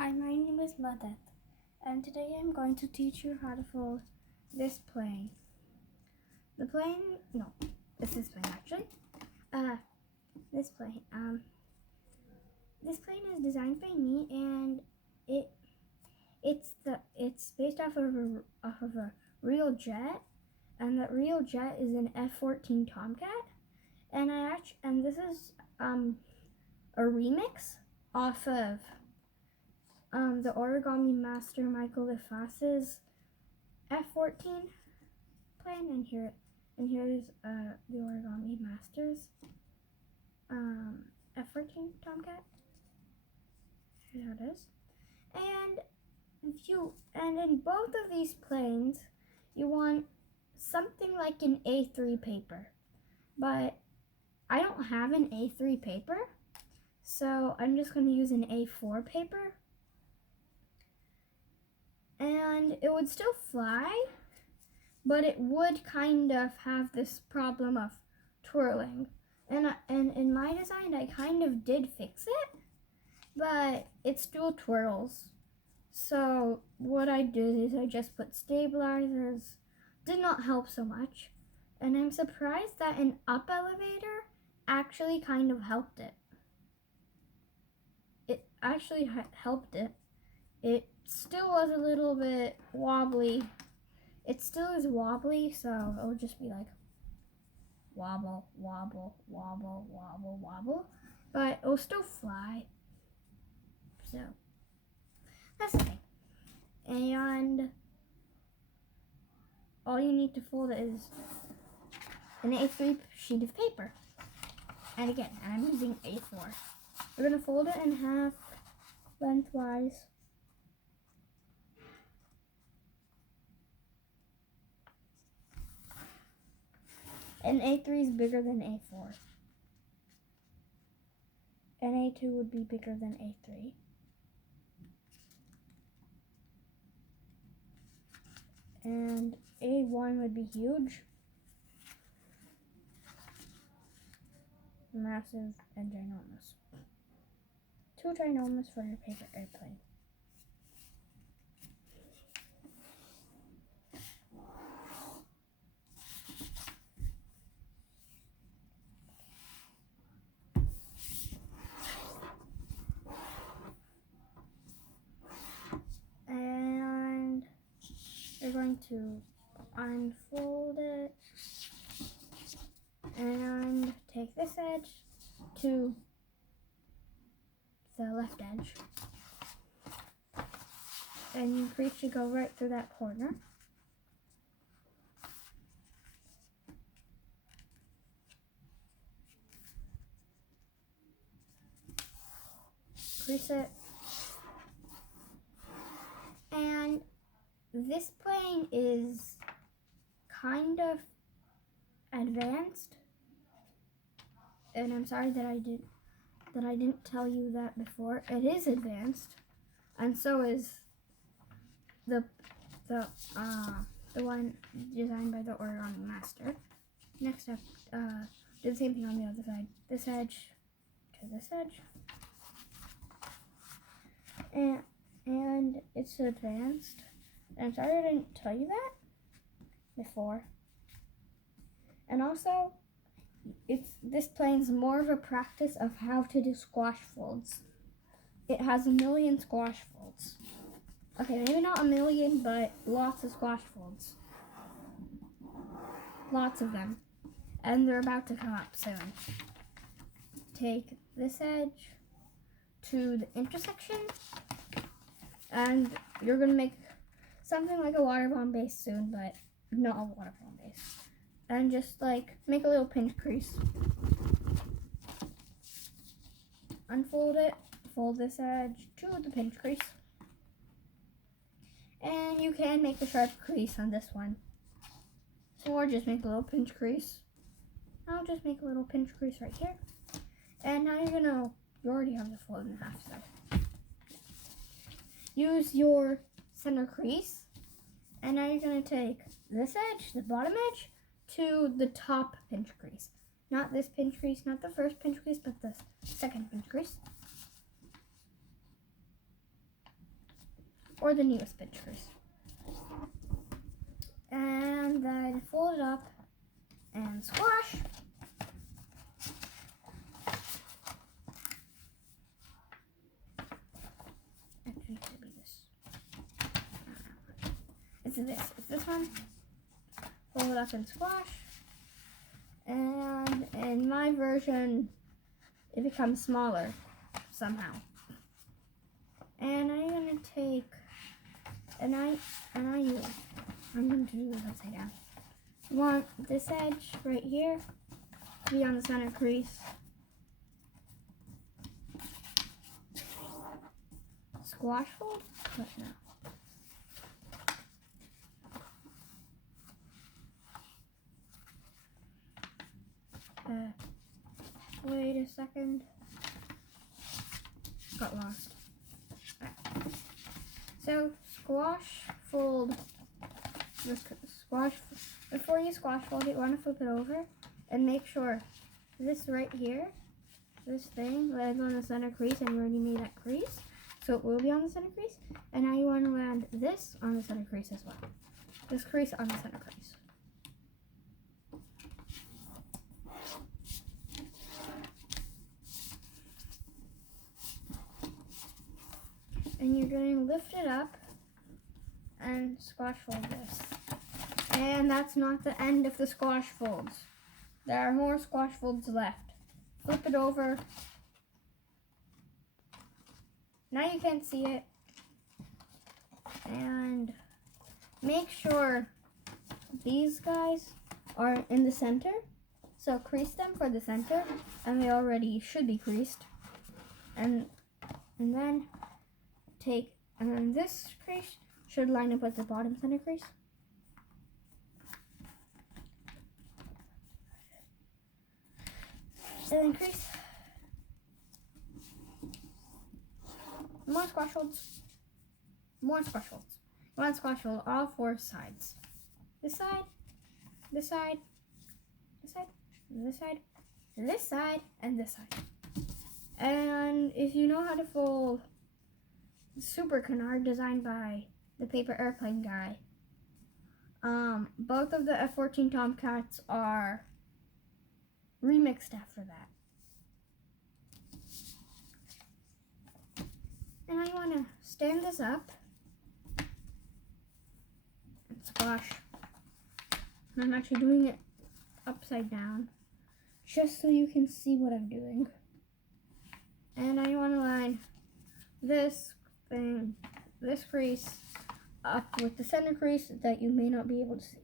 Hi, my name is Madet, and today I'm going to teach you how to fold this plane. This plane actually. This plane. This plane is designed by me, and it's based off of a real jet, and that real jet is an F14 Tomcat, and this is a remix off of the origami master Michael LaFace's F14 plane, and here's the origami master's F14 Tomcat. Here's how it is. And in both of these planes, you want something like an A3 paper, but I don't have an A3 paper, so I'm just going to use an A4 paper. And it would still fly, but it would kind of have this problem of twirling. And in my design, I kind of did fix it, but it still twirls. So what I did is I just put stabilizers. Did not help so much. And I'm surprised that an up elevator actually kind of helped it. It actually helped it. It still was a little bit wobbly. It still is wobbly, so it'll just be like wobble, wobble, wobble, wobble, wobble. But it'll still fly. So that's the thing. And all you need to fold is an A3 sheet of paper. And again, I'm using A4. We're gonna fold it in half lengthwise. And A3 is bigger than A4. And A2 would be bigger than A3. And A1 would be huge, massive, and ginormous. Too ginormous for your paper airplane. And you're going to unfold it and take this edge to the left edge, and your crease should go right through that corner. Crease it. And this plane is kind of advanced, and I'm sorry that I didn't tell you that before. It is advanced, and so is the one designed by the origami master. Next up, do the same thing on the other side. This edge to this edge, and it's advanced. And I'm sorry I didn't tell you that before. And also, this plane's more of a practice of how to do squash folds. It has 1 million squash folds. Okay, maybe not 1 million, but lots of squash folds. Lots of them. And they're about to come up soon. Take this edge to the intersection, and you're gonna make something like a water bomb base soon, but not a water bomb base. And just like make a little pinch crease. Unfold it, fold this edge to the pinch crease. And you can make a sharp crease on this one, or just make a little pinch crease. I'll just make a little pinch crease right here. And now you already have the fold in half, so use your center crease. And now you're gonna take this edge, the bottom edge, to the top pinch crease. Not this pinch crease, not the first pinch crease, but the second pinch crease. or the newest pictures. And then fold it up and squash. Actually, it should be this. It's this. It's this one. Fold it up and squash. And in my version, it becomes smaller somehow. And I'm gonna take, I'm going to do this upside down. I want this edge right here to be on the center crease. Squash fold? But no. Wait a second. Got lost. Right. So squash fold. Squash. Before you squash fold, you want to flip it over and make sure this right here, this thing lands on the center crease, and you already made that crease, so it will be on the center crease. And now you want to land this on the center crease as well. This crease on the center crease. And you're going to lift it up and squash fold this. And that's not the end of the squash folds. There are more squash folds left. Flip it over. Now you can't see it. And make sure these guys are in the center. So crease them for the center, and they already should be creased. And then take, and then this crease should line up with the bottom center crease. And then crease. More squash folds. More squash folds. You want to squash fold all four sides. This side, this side, this side, this side, this side, and this side. And if you know how to fold Super Canard designed by the paper airplane guy, both of the F14 Tomcats are remixed after that. And I want to stand this up and squash. And I'm actually doing it upside down just so you can see what I'm doing. And I want to line this thing, this crease, up with the center crease that you may not be able to see.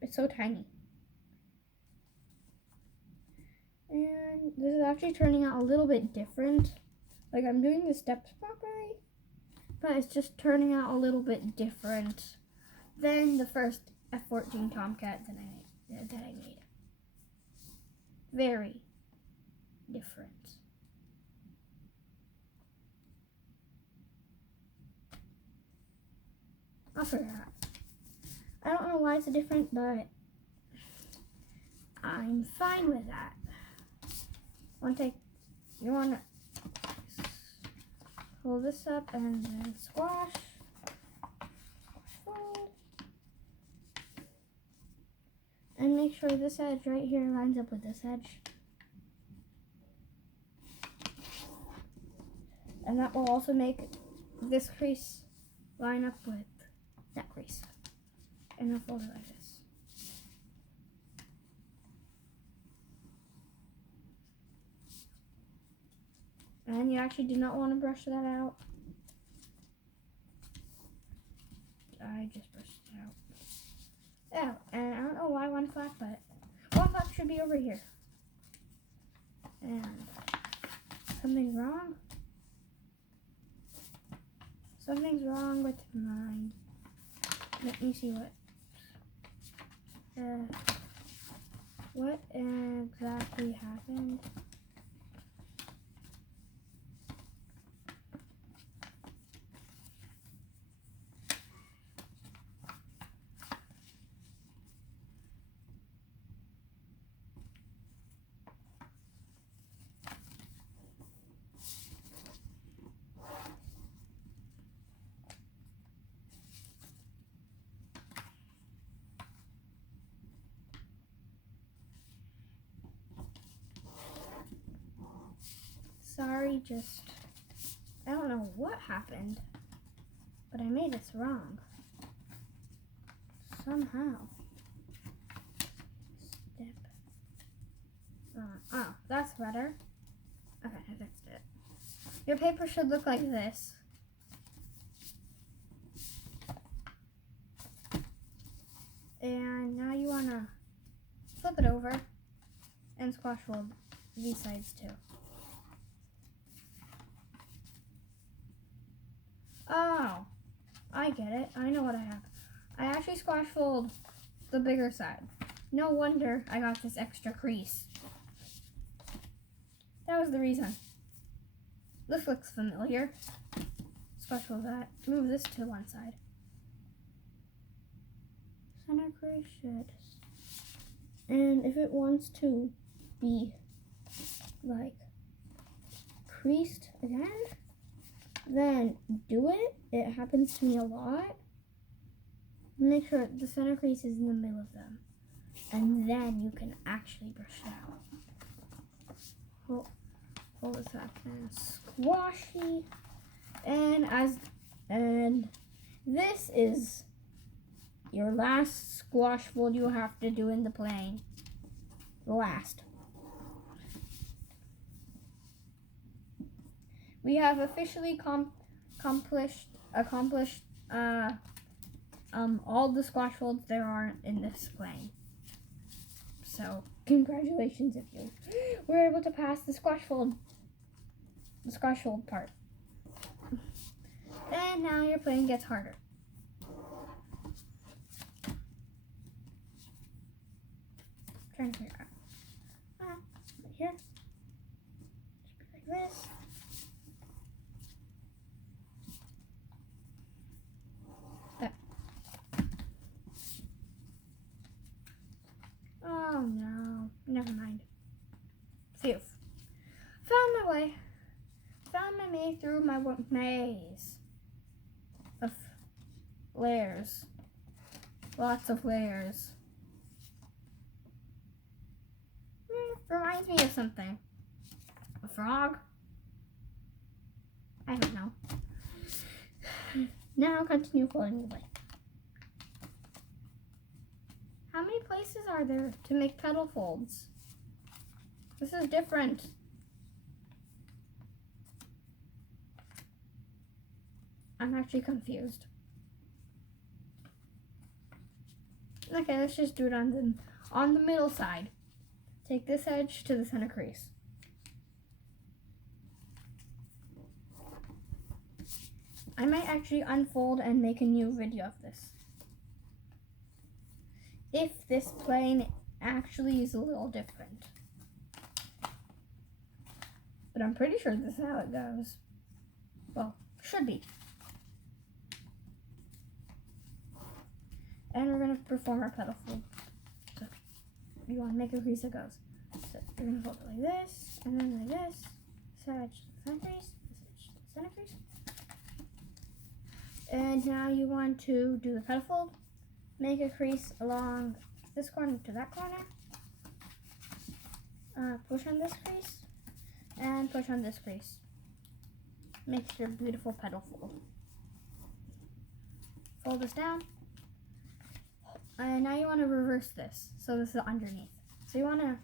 It's so tiny. And this is actually turning out a little bit different. Like, I'm doing the steps properly, but it's just turning out a little bit different than the first F14 Tomcat that I made. Very different. I forgot. I don't know why it's different, but I'm fine with that. You want to hold this up and then squash. Fold. And make sure this edge right here lines up with this edge. And that will also make this crease line up with that crease. And I'll fold it like this. And you actually do not want to brush that out. I just brushed it out. Oh, and I don't know why one flap, but one flap should be over here. And something's wrong. Something's wrong with mine. Let me see what exactly happened. I don't know what happened, but I made this wrong. Somehow. Step. Oh, that's better. Okay, I fixed it. Your paper should look like this. And now you want to flip it over and squash fold these sides too. Oh, I get it. I know what I have. I actually squash fold the bigger side. No wonder I got this extra crease. That was the reason. This looks familiar. Squash fold that. Move this to one side. Center crease should. And if it wants to be like creased again, then do it. It happens to me a lot. Make sure the center crease is in the middle of them. And then you can actually brush it out. Hold this up and squashy. And this is your last squash fold you have to do in the plane. The last. We have officially accomplished all the squash folds there are in this plane. So congratulations if you were able to pass the squash fold part. And now your plane gets harder. Trying to figure out. Right here. Should be like this. Oh no, never mind. Phew. Found my way. Found my way through my maze of layers. Lots of layers. Reminds me of something. A frog? I don't know. Now continue folding away. How many places are there to make petal folds? This is different. I'm actually confused. Okay, let's just do it on the middle side. Take this edge to the center crease. I might actually unfold and make a new video of this. If this plane actually is a little different. But I'm pretty sure this is how it goes. Well, should be. And we're going to perform our petal fold. So you want to make a crease that goes. So you're going to fold it like this, and then like this. This edge to the center crease, this edge to the center crease. And now you want to do the petal fold. Make a crease along this corner to that corner. Push on this crease. And push on this crease. Makes your beautiful petal fold. Fold this down. And now you want to reverse this. So this is underneath. So you want to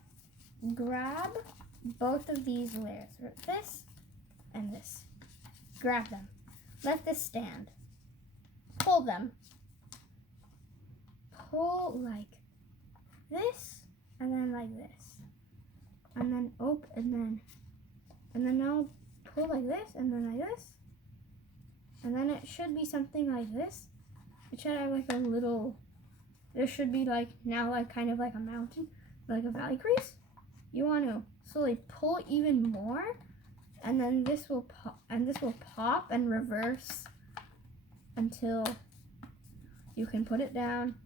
grab both of these layers. This and this. Grab them. Let this stand. Pull them. Pull like this, and then like this, and then and then now pull like this, and then like this, and then it should be something like this. It should have like a little. There should be like now like kind of like a mountain, like a valley crease. You want to slowly pull even more, and then this will pop and reverse until you can put it down.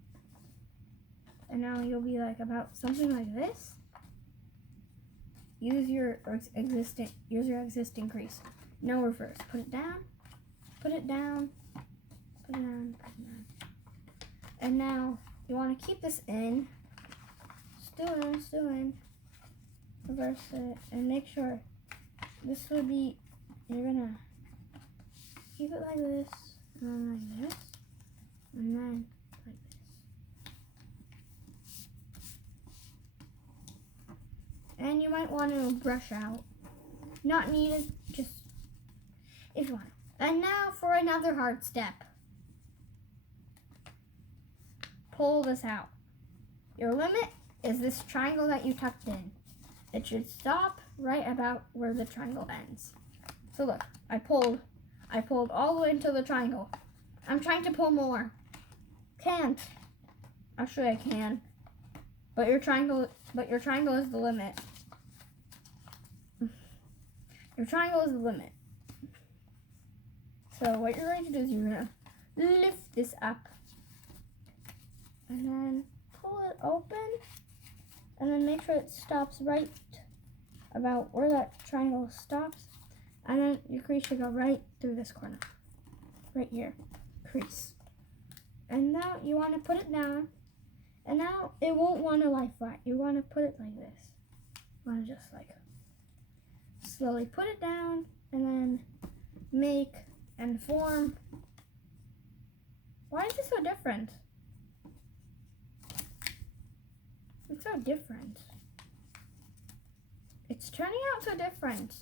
And now you'll be like about something like this. Use your existing crease. No reverse. Put it down. Put it down. Put it down. Put it down. And now you want to keep this in. Still in. Reverse it and make sure this would be, you're gonna keep it like this, and then like this, and then like this. And you might want to brush out. Not needed, just if you want. And now for another hard step. Pull this out. Your limit is this triangle that you tucked in. It should stop right about where the triangle ends. So look, I pulled all the way into the triangle. I'm trying to pull more. Can't. Actually, I can. But your triangle is the limit. Your triangle is the limit. So what you're going to do is you're going to lift this up. And then pull it open. And then make sure it stops right about where that triangle stops. And then your crease should go right through this corner. Right here. Crease. And now you want to put it down. And now it won't want to lie flat. You want to put it like this. You want to just like slowly put it down and then make and form. Why is it so different? It's so different. It's turning out so different.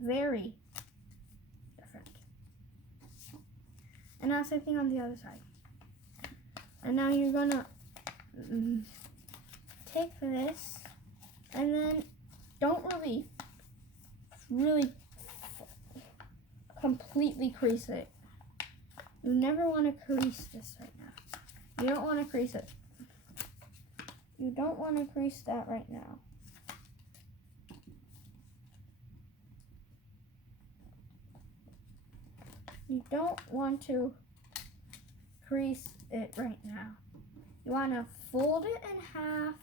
Very different. And now same thing on the other side. And now you're gonna take this and then don't really completely crease it. You never want to crease this right now. You don't want to crease it. You don't want to crease that right now. You don't want to crease it right now. You want to fold it in half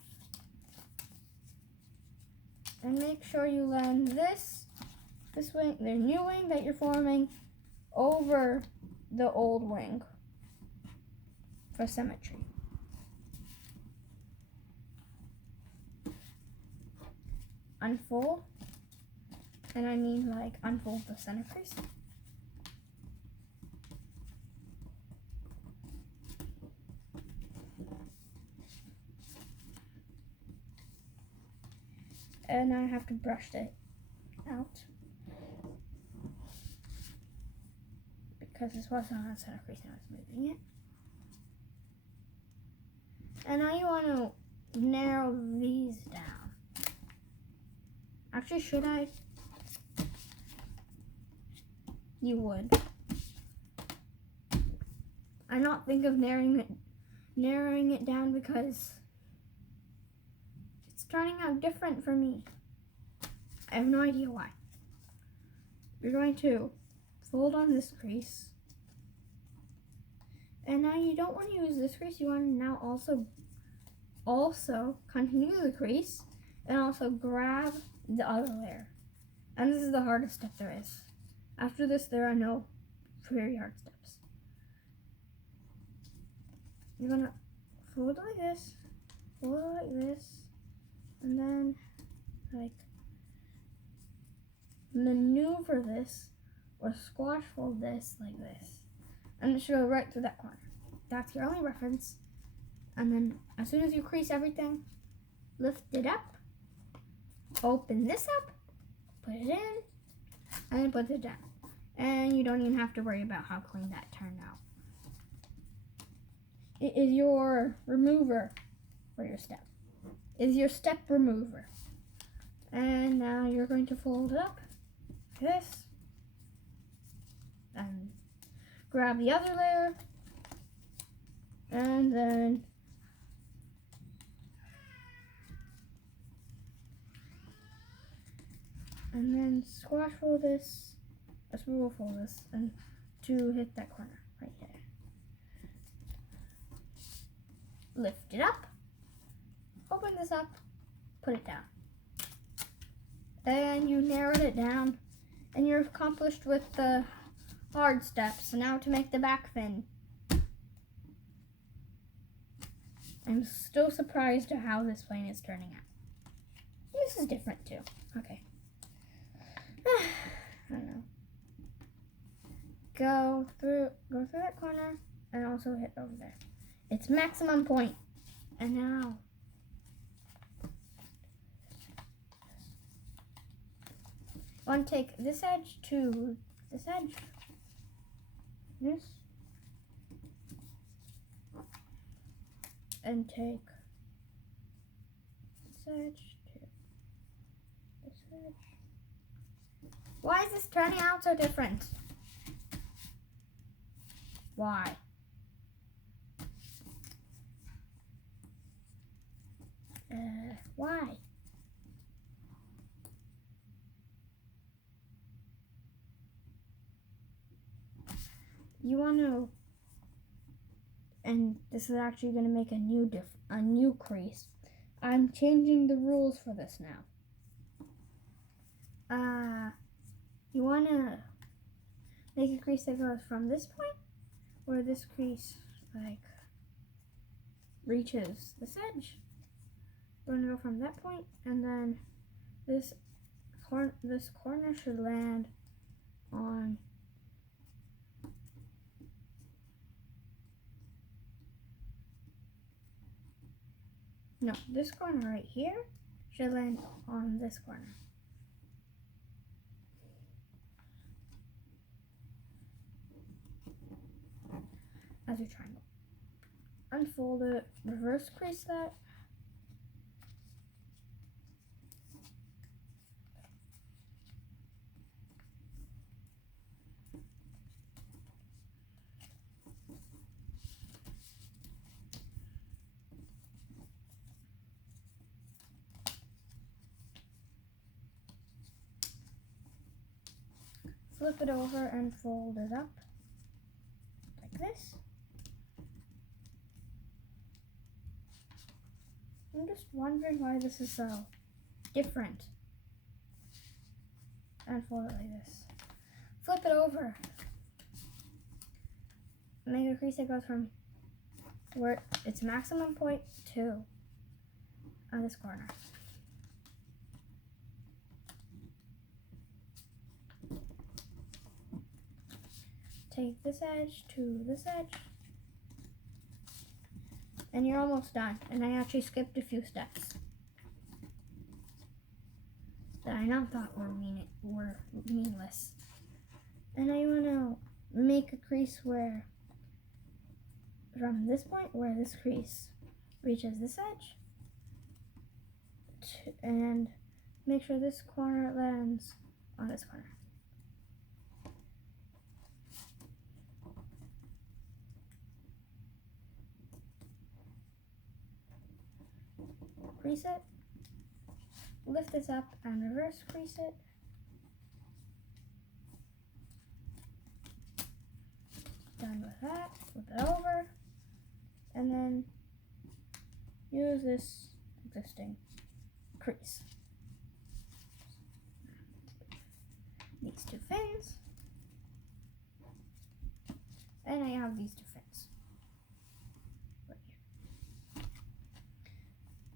and make sure you land this wing, the new wing that you're forming, over the old wing for symmetry. Unfold, and I mean like unfold the center crease. And I have to brush it out because this wasn't on the center crease and I was moving it. And now you want to narrow these down. Actually, should I? You would. I not think of narrowing it down because it's turning out different for me. I have no idea why. You're going to fold on this crease. And now you don't want to use this crease. You want to now also continue the crease and also grab the other layer. And this is the hardest step there is. After this, there are no very hard steps. You're gonna fold it like this, fold it like this, and then like maneuver this or squash fold this like this. And it should go right through that corner. That's your only reference. And then as soon as you crease everything, lift it up, open this up, put it in, and then put it down. And you don't even have to worry about how clean that turned out. It is your remover for your step. It is your step remover. And now you're going to fold it up like this and grab the other layer and then squash fold this, swivel fold this, and to hit that corner right there. Lift it up, open this up, put it down. And you narrowed it down, and you're accomplished with the hard steps. So now to make the back fin. I'm still surprised at how this plane is turning out. this is different too. Okay. I don't know. Go through that corner and also hit over there. It's maximum point. And now I want to take this edge to this edge. This. And take this edge to this edge. Why is this turning out so different? Why? Why? You want to, and this is actually going to make a new crease. I'm changing the rules for this now. You want to make a crease that goes from this point, where this crease like reaches this edge. We're gonna go from that point, and then this corner should land on this corner right here should land on this corner. As a triangle. Unfold it, reverse crease that. Flip it over and fold it up like this. I'm just wondering why this is so different. And fold it like this. Flip it over. Make a crease that goes from where its maximum point to this corner. Take this edge to this edge. And you're almost done. And I actually skipped a few steps that I now thought were meaningless. And I want to make a crease where, from this point where this crease reaches this edge, and make sure this corner lands on this corner. Crease it, lift this up and reverse crease it. Done with that, flip it over, and then use this existing crease. These two fins, and I have these two fins right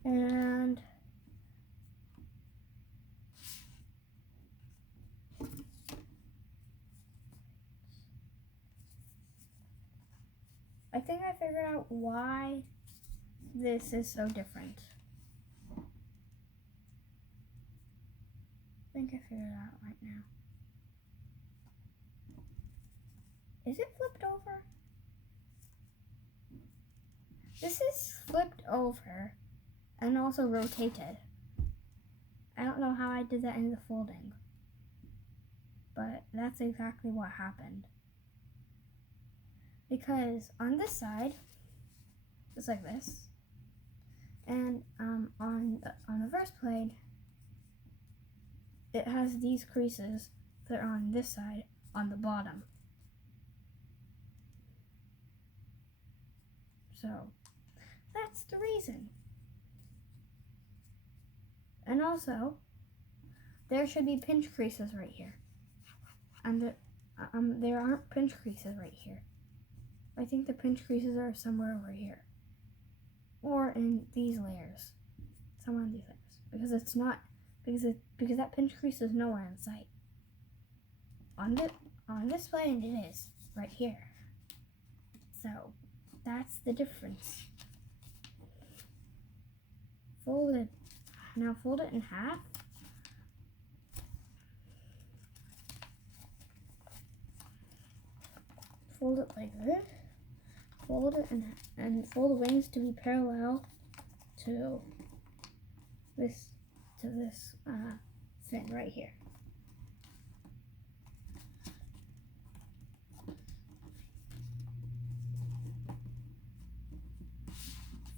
here. And I think I figured out why this is so different. I think I figured it out right now. Is it flipped over? This is flipped over and also rotated. I don't know how I did that in the folding, but that's exactly what happened. Because on this side, it's like this, and on the first plane, it has these creases that are on this side on the bottom. So that's the reason. And also, there should be pinch creases right here, and there aren't pinch creases right here. I think the pinch creases are somewhere over here, or in these layers, somewhere in these layers, because it's not because that pinch crease is nowhere in sight. On this blade it is right here. So that's the difference. Fold it. Now fold it in half. Fold it like this. Fold it and fold the wings to be parallel to this fin right here.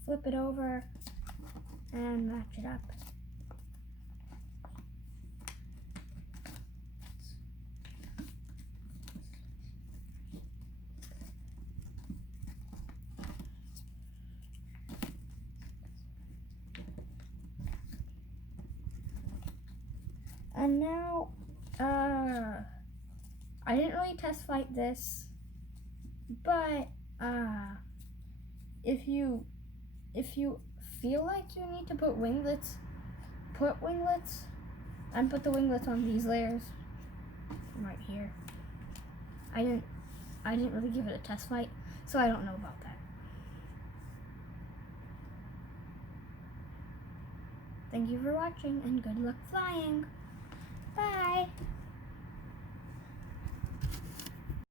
Flip it over and match it up. And now, I didn't really test flight this, but if you feel like you need to put winglets, and put the winglets on these layers right here. I didn't really give it a test flight, so I don't know about that. Thank you for watching and good luck flying. Bye.